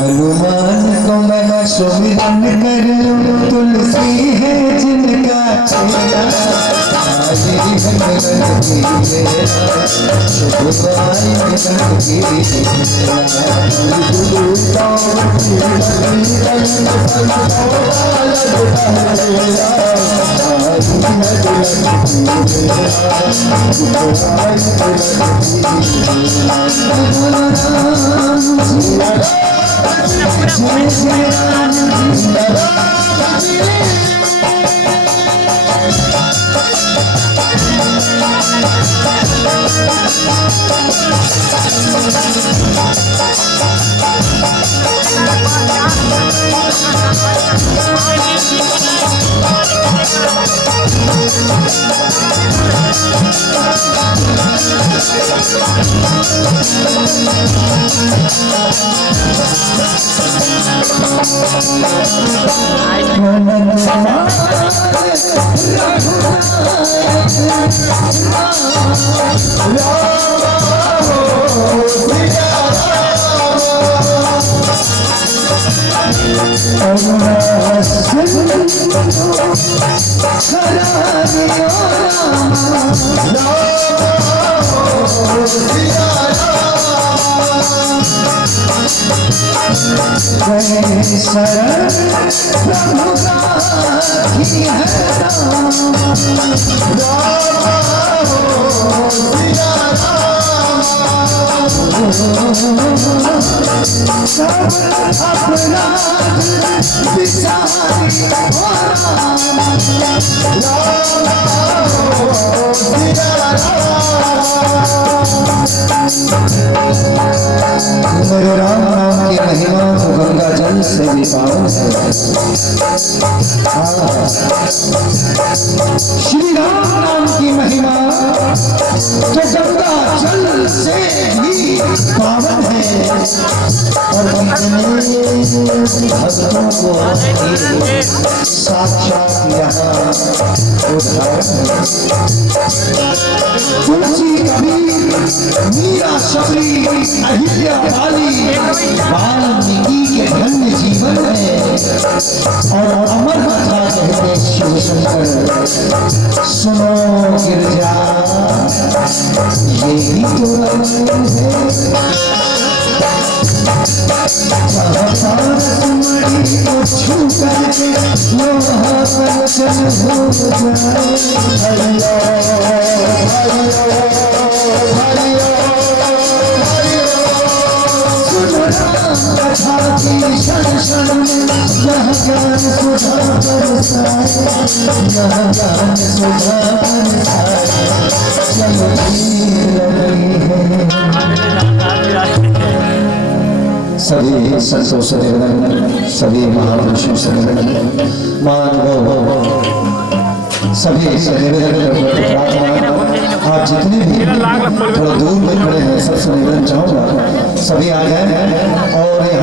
हनुमान को मैं सुमिरन करूं, तुलसी है जिनका चेला, हाजिरी है मिलन की बेला, शुभवाई मिलन की मेरे राम नाम की महिमा तो गंगा जल से भी पावन है। श्री राम नाम की महिमा तो गंगा जल से भी पावन है और भक्तों को साक्षात यहाँ उदाहरण तुलसी कबीर मीरा शबरी अहिल्या वाली वाल्मीकि के धन्य जीवन है और अमर कथा कहते शिव शंकर। सुनो गिरजा यही तो रमण को छू करके लोहा पर चल हो जाए। यहाँ ज्ञान सुधा बरसाए, यहाँ ज्ञान सुधा बरसाए, चलो भीड़ लगी है। सभी संतों से निवेदन, सभी महापुरुषों से निवेदन, मानव सभी से निवेदन प्रार्थना, आप जितने भी थोड़ा दूर में खड़े हैं सबसे निवेदन चाहूँगा सभी आ जाए और